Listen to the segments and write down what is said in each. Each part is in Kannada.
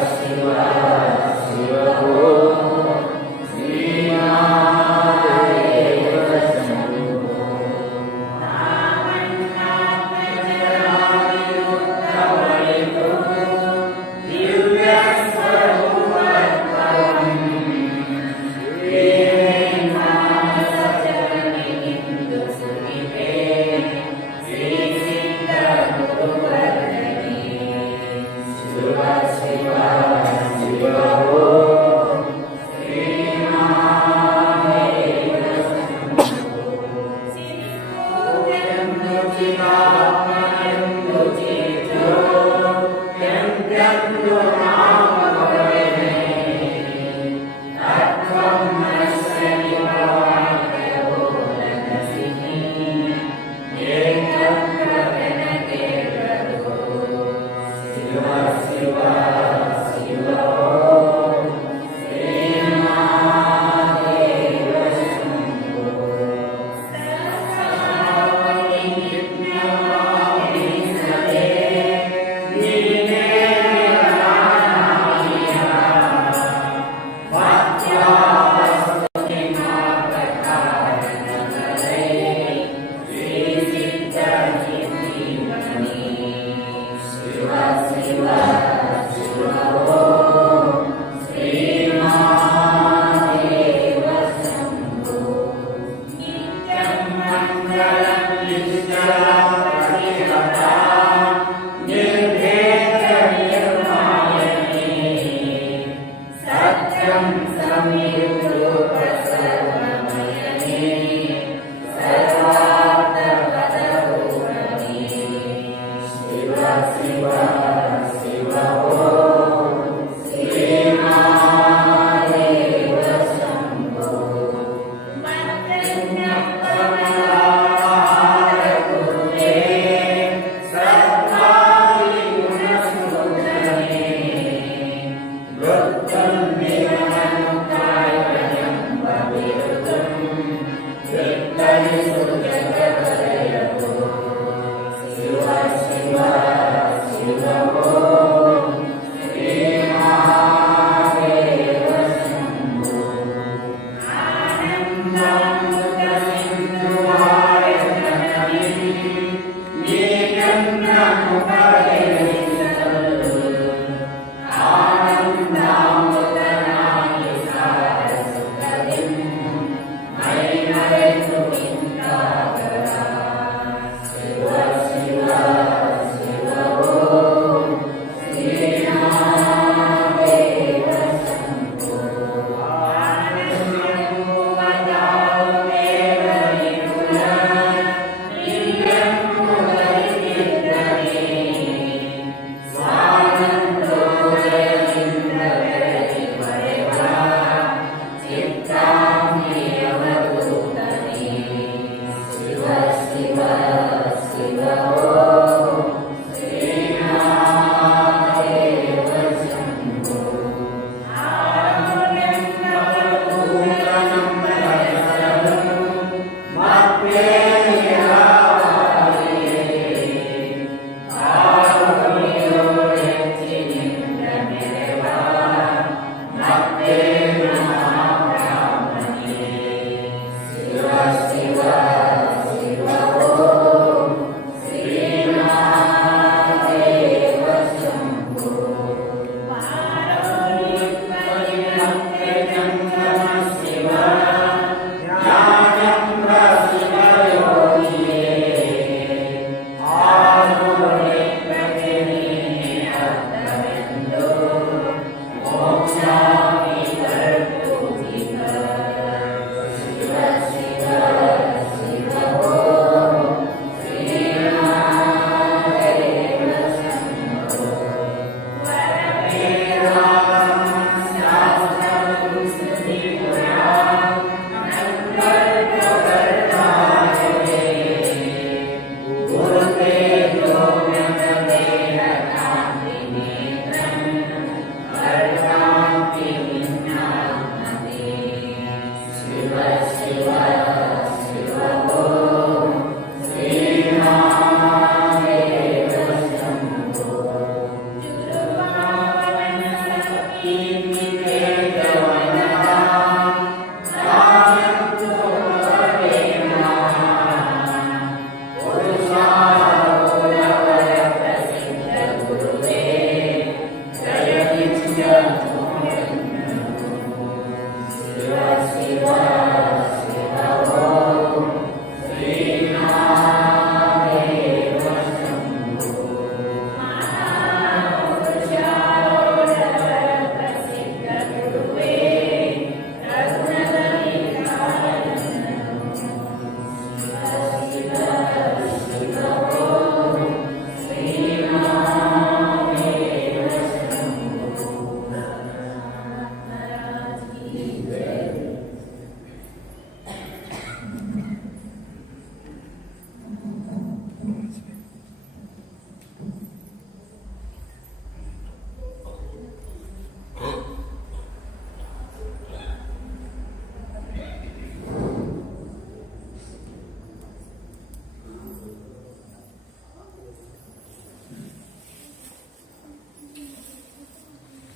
Senhor, Senhor, and down below.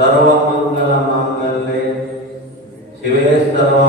Sarvamangala ಮಂಗಲ್ಯೆ ಶಿವೇ ಸರ್ವಾ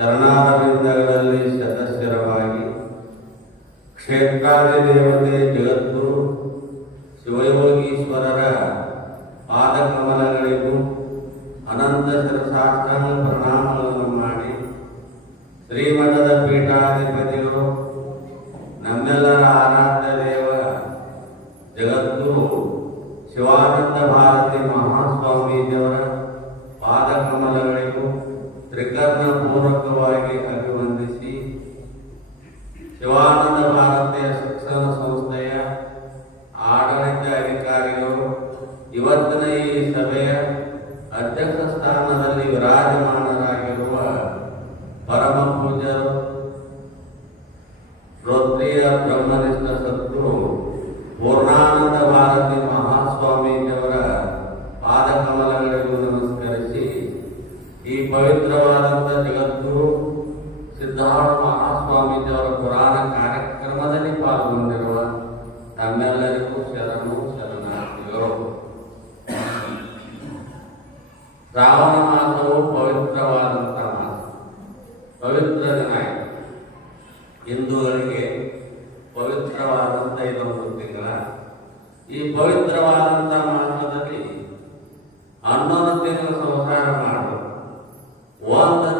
ಶರಣಾರವಿಂದಗಳಲ್ಲಿ ಸದಸ್ಯರವಾಗಿ ಕ್ಷೇತ್ರಾದಿ ದೇವತೆ ಜಗದ್ಗುರು ಶಿವಯೋಗೀಶ್ವರರ ಪಾದಕಮಲಗಳಿಗೂ ಅನಂತ ಶಿರಸಾಷ್ಟಾಂಗ ಪ್ರಣಾಮಗಳನ್ನು ಮಾಡಿ ಶ್ರೀಮಠದ ಆಡಳಿತ ಅಧಿಕಾರಿಗಳು ಇವತ್ತಿನ ಈ ಸಭೆಯ ಅಧ್ಯಕ್ಷ ಸ್ಥಾನದಲ್ಲಿ ವಿರಾಜಮಾನರಾಗಿರುವ ಪರಮ ಪೂಜ್ಯರು ರುದ್ರಿಯ ಬ್ರಹ್ಮನಿಷ್ಠ ಸದ್ಗುರು ಪೂರ್ಣಾನಂದ ಭಾರತಿ ಮಹಾಸ್ವಾಮೀಜಿಯವರ ಪಾದಕಮಲಗಳಿಗೂ ನಮಸ್ಕರಿಸಿ ಈ ಪವಿತ್ರವಾದಂಥ ಜಗದ್ಗುರು ಸಿದ್ಧಾರ್ಥ ಮಹಾಸ್ವಾಮೀಜಿಯವರ ಪುರಾಣ ಕಾರ್ಯಕ್ರಮದಲ್ಲಿ ಪಾಲ್ಗೊಂಡಿರುವ ತಮ್ಮೆಲ್ಲರಿಗೂ ಶ್ರಾವಣ ಮಾಸವು ಪವಿತ್ರವಾದಂಥ ಮಾಸ ಪವಿತ್ರ ದಿನ. ಹಿಂದೂಗಳಿಗೆ ಪವಿತ್ರವಾದಂಥ ಇದೊಂದು ತಿಂಗಳ. ಈ ಪವಿತ್ರವಾದಂಥ ಮಾಸದಲ್ಲಿ ಹನ್ನೊಂದು ತಿಂಗಳು ಸಂಸಾರ ಮಾಡಬೇಕು. ಒಂದು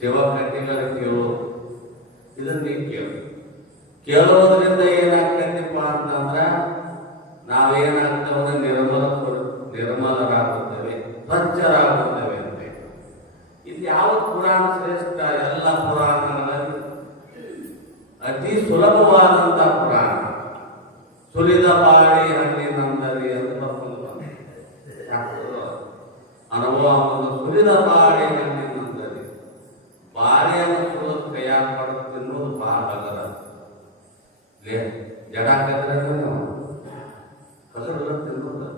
ಶಿವಕಟ್ಟಿಗಳ ಕೇಳೋ. ಇದನ್ನ ಕೇಳು ಕೇಳೋದ್ರಿಂದ ಏನಾಗ್ತೈತಿಪ್ಪ ಅಂತಂದ್ರ ನಾವೇನಾಗ್ತವಂದ್ರೆ ನಿರ್ಮಲ ನಿರ್ಮಲರಾಗುತ್ತೇವೆ ಸ್ವಚ್ಛರಾಗುತ್ತೇವೆ ಅಂತ. ಇದು ಯಾವ ಪುರಾಣ ಶ್ರೇಷ್ಠ ಎಲ್ಲ ಪುರಾಣಗಳಲ್ಲಿ ಅತಿ ಸುಲಭವಾದಂತ ಪುರಾಣ, ಸುಲಿದ ಬಾಳಿ ಹಣ್ಣಿನಂದರಿ ಅಂತ ಅನುಭವವನ್ನು ಸುಲಿದ ಬಾಳಿ ಜಡ ಹಾಕಿದ್ರೆ ಹಗರ ತಿನ್ನೋದು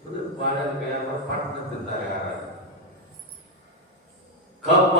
ಸುಲಿದ ಬಾಳೆ ಕೈಯಾಗ ಪಟ್ಟ ತಿಂತಾರೆ ಯಾರು ಕಬ್ಬ